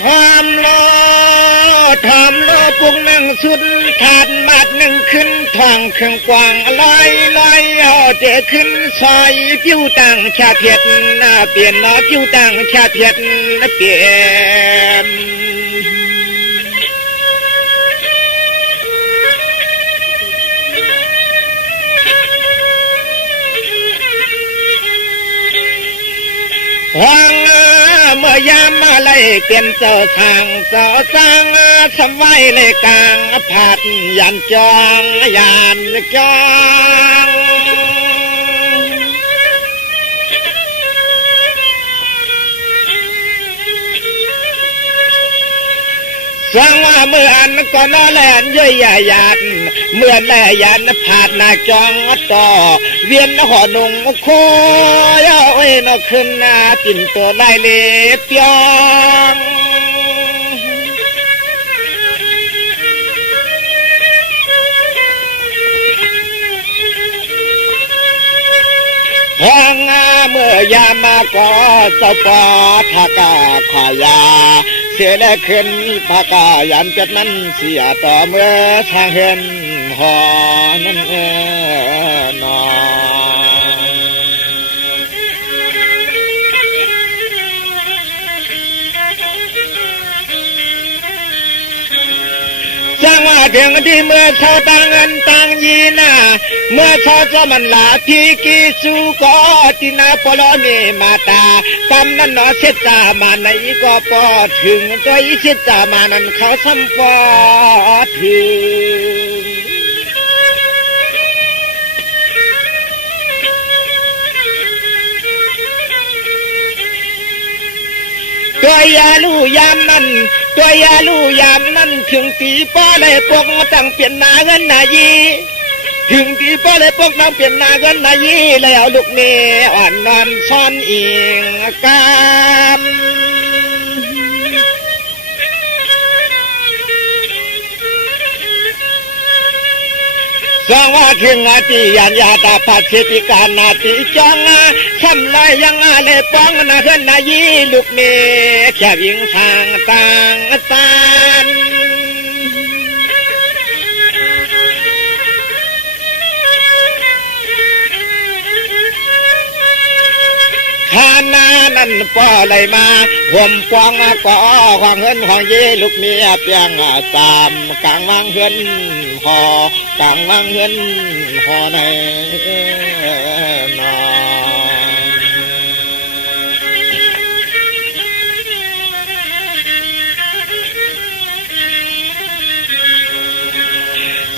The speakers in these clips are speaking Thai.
ทำโลทำโลปุกหนึ่งสุดถาดมาดหนึ่งขึ้นทองเครื่องกวางลอยลอยเอาเจขึ้นซอยผิวต่างชาเพียดเปลี่ยนนอผิวต่างชาเพียดเปลี่ยนวังเมื่อยามมาเลยเปลี่ยนเจ้าทางเจ้าสร้างสมัยเลยกลางผาดยันจองยันจองสร้างว่าเมื่ออันก่อนแลนย่อยใหญ่เมื่อแลยันผาดนาจองต่อเวียนหอนุงโคยเอ้ยนกขึ้นนาปิ่นตัวไล่เล็บยองทางเมื่อยามาก็สปอทากาขายาเสียได้ขึ้นพากายันเป็ดนั้นเสียต่อเมื่อทางเห็นหอนั่นนอจังว่าเพียงที่เมื่อชาวต่างเงินต่างยีนาเมื่อชาวจะมันลาที่กิสุก็ตินาปลอเนมาตากำนั้นเนาะเสจามาในก็ปอถึงตัวอีเสจามานั้นเขาซ้ำปอถึงตัวยาลูยามนั้นตัวยาลูยามนั้นถึงตีป้อเลยปกตั้งเปลี่ยนนาเงินนายีถึงตีป้อเลยปกตั้งเปลี่ยนนาเงินนายีแล้วลูกเนอ่อนนอนซ่อนอิงกามสองว่าถึงอาทิยันยาตาปัจเจติการนาติจังช้ำลายยังเลยป้องนาเงินนายีลูกเนแค่วิ่งทางต่างตานข้านานั่นป้อเลยมาห่มปองก่อความเงินของเยลูกเมียเปียงตามกลางวังเงินหอกลางวังเงินหอในนอ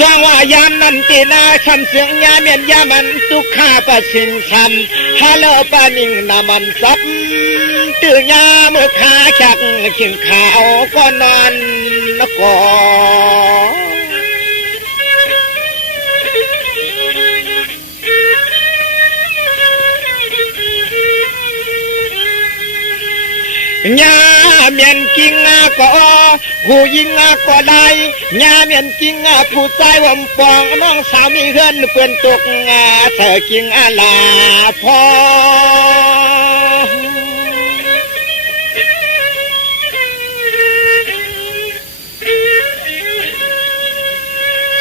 สร้างว่ายามนั้นตีนาคำเสียงยาเมียนยามันทุกข้าประสินคำฮัลโหลปานิงนามันซับตื่นยาเมื่อขาจักขิงขาวก็นอนนะก่อญาเมียนกิงก็ผู้ยิงก็ได้ญาเมียนกิงผู้ใจวมปองน้องสาวมีเฮือนเปื่อนตกเธอกิงลาพอ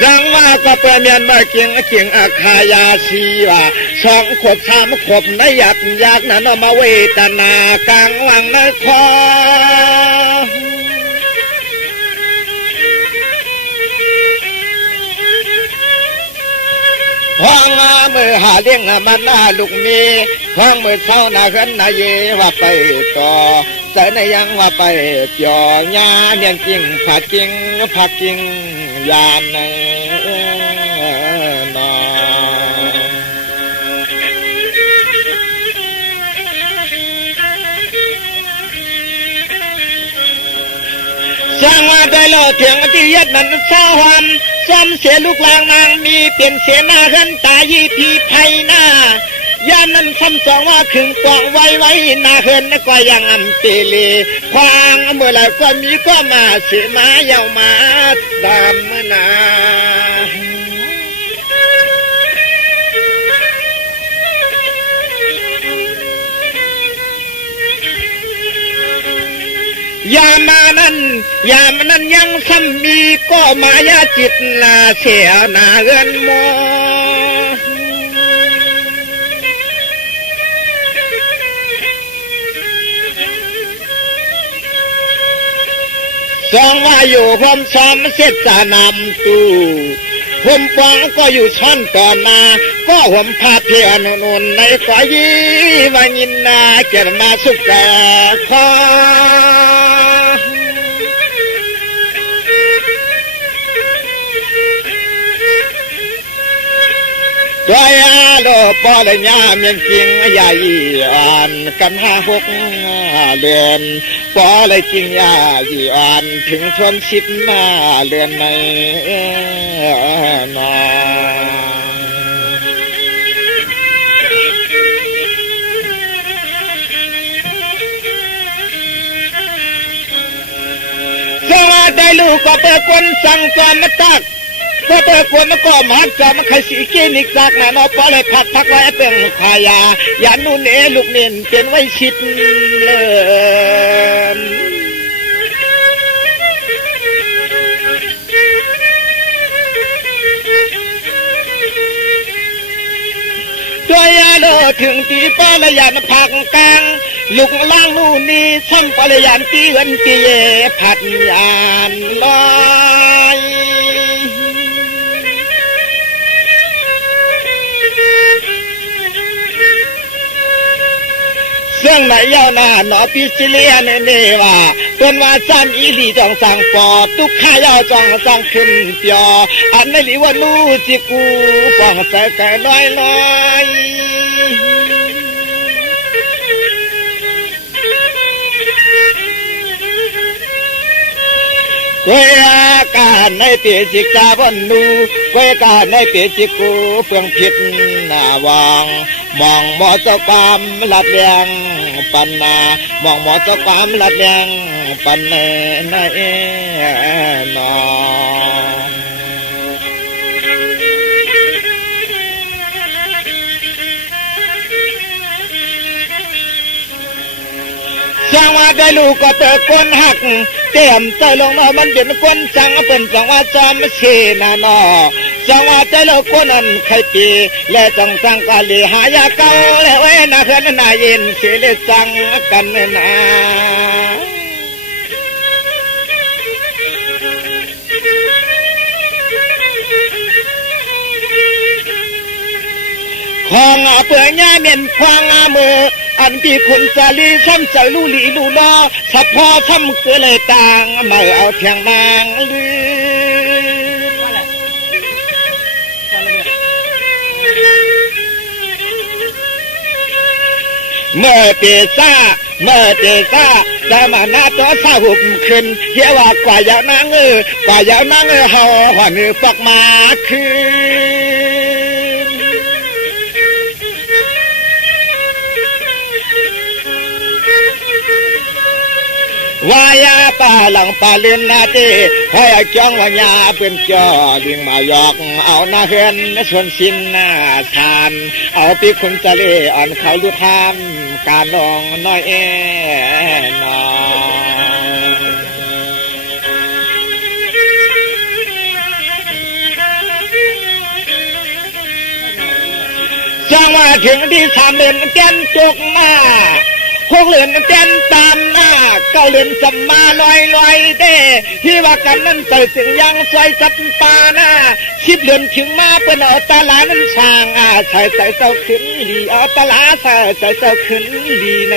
จังว่าก็เปลี่ยนมาเกียงอาคายาชีว่าสองขวบสามขวบในหยัดยากนั้นมาเวทนากลางวังนครห้องมือหาเลี้ยงมันลูกมีห้องมือเช้านาขึ้นนาเยว่าไปต่อเจอในยังว่าไปจ่อญาเนียนจริงผักจริงผักจริงยานในนอสร้างมาได้โลเถียงที่ยัดนั้นสาวันซ้ำเสียลูกลางนางมีเปลี่ยนเสียหน้าขันตายีพีไพหน้ายามนั้นซ้ำสองว่าขึงกองไว้หน้าเฮินก็ยังอันเตลีควางเมื่อไรก็มีก็มาเสียมาเยามาดำนา ย ยามานั้นยังซ้ำมีก็มายาจิตนาเสียนาเงินมอสองว่าอยู่พร้อมซ้อมเสร็จจะนำตู้ผมปองก็อยู่ช่อนต่อนาก็ผมพาเพียนนุนในกว่ายีวายินนาเกิดมาสุกแก่คอตัวยาโลปอเลยาเมียนจริงยายีอ่อนกัน56 เดือนปอเลยจริงยายีอ่อนถึงทน15 เดือนในนอสวัสดีลูกก็เป็นคนสั่งความมาตักก็เตะกวนก็มาจะมาใครสีกินอีกจากนั้นเอาไปเลยพักไว้เป็นขายาอย่านุ่นเอลูกเน้นเป็นไว้ชิดเลยตัวยาโลถึงตีป้าละยานพักกลางลูกล่างนู่นนี่ซ้ำปละยานตีเงินตีเยผัดยานลอยเรื่องไหนยาวนาหนอปีซิเลียนเนว่าต้นว่าซ้ำอีหลีจองสั่งปอบทุกข้ายาวจองสั่งขึ้นเปียอันไม่หลีว่าลู่จิกูปองใส่ไก่น้อยก้อยอาการในเปียจิกจาบันนูก้อยการในเปียจิกูเฟื่องผิดหน้าวางมองหมอเจ้าความลัดเลียงปันนามองหมอเจ้าความลัดเลียงปันเนนอจังว่าได้ลูกก็เปิดคนหักเต็มใจลงมามันเป็นคนจังเป็นจังว่าจอมเชนาหนอจังว่าใจเราคนนั้นใครปีและจังสังกาลีหายาเก่าและเว้นาเพื่อนนาเย็นเสียเลยจังกันนาของเปื่อยง่ายเมียนควางมืออันที่คุณจารีซ้ำใจลูลีลูลอสับพอซ้ำเกลือเลยต่างมาเอาเทียงนางลืเมื่อเปียซ่าจะมาหน้าตัวซาหุบขึ้นเที่ยวว่ากว่ายาวนางเฮาหัวนือฝักมาขึ้นวายาป่าหลังป่าเลือนนาเต้ให้จ้องวายาเป็นจอดึงมายอกเอาหน้าเฮือนส่วนสิ้นหน้าทานเอาปีคุณจะเล่อ่อนเขาลุทามการลองน้อยนอจังว่าถึงที่3 เดือนเต้นจุกมา6 เดือนเต้นตามหน้า9 เดือนสัมมาลอยเด้ที่ว่ากันนั้นเกิดถึงยังใส่จับปาหน้า10 เดือนถึงมาเป็นเอาตาลานั้นช่างใส่เต้าขึ้นดีเอาตาลาใส่เต้าขึ้นดีใน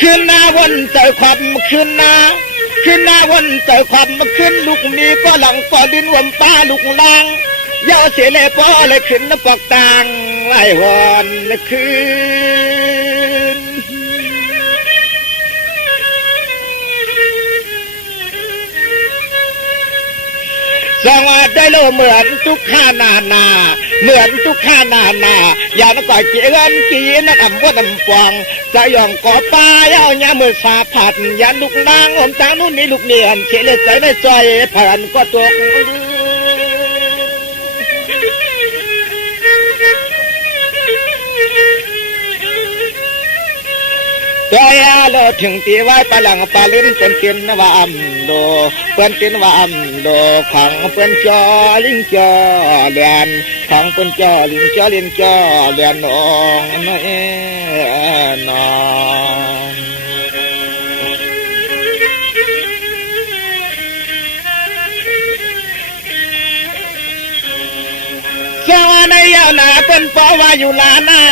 ขึ้นหน้าวันใจความขึ้นหน้าวันใจความขึ้นลูกนี้ก็หลังก็ดินวันป้าลูกลังย่าเสียเลยป้อเลยขึ้นปากต่างไล่วันคืนจังว่าได้โลเหมือนทุกข้านาอย่ามาก่อยเกี่ยนกีนักอ่ำว่าน้ำฟองจะย่องก่อป้าเย้าเนี่ยมือสาผัดยันลูกนางอมตานุ่นนี่ลูกเนียนเฉลยใจไม่ใจผ่านก็ตัว ตัวเอลถึงตีไว้ปลังปาลินเป็นกินว่าอัมโดเป็นกินว่าอัมโดขังเป็นจอลิงจอเลียนขังเป็นจอลิงจอลิงจอเลียนน้องน้องสวรรค์ยาวนาเป็นปวาอยู่ลานา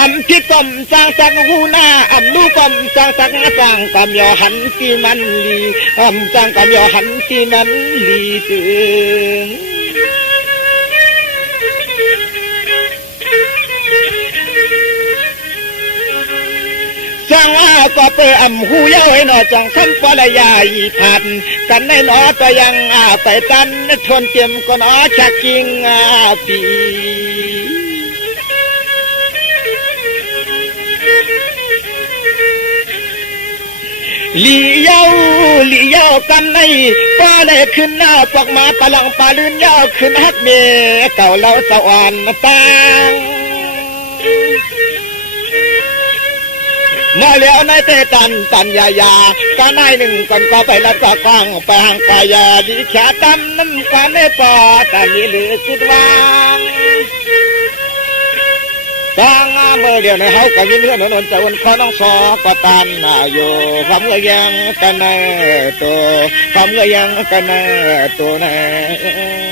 อัมพิกรมสร้างสักหูนาอัมลูกรมสร้างสักสร้างกำยอหันที่มันลีอัมสร้างกำยอหันที่นั้นลีตึงสร้างว่าก็เปิดอัมหูเย้าให้หนอจังคำปลายายพันกันในหนอตัวยังไปตันชนเตรียมก็หนอชักกิงปีลีเย้ากันในป้าได้ขึ้นหน้าปอกมาปลังปาลื่นเย้าขึ้นฮักเมเก่าเล่าสวรรค์ตังมาแล้วนายเตตันปัญญายาก็นายหนึ่งก่อนก็ไปละก็กว้างไปห่างกายาดีแค่ตำน้ำกันในปอแต่มีหรือสุดวางตั้งเมื่อเดียวในเฮาก็ยิ้มเลื่อนนนจะวนคอน้องซอก็ตันอยู่ความเงยยังกันตัวความเงยยังกันตัวนะ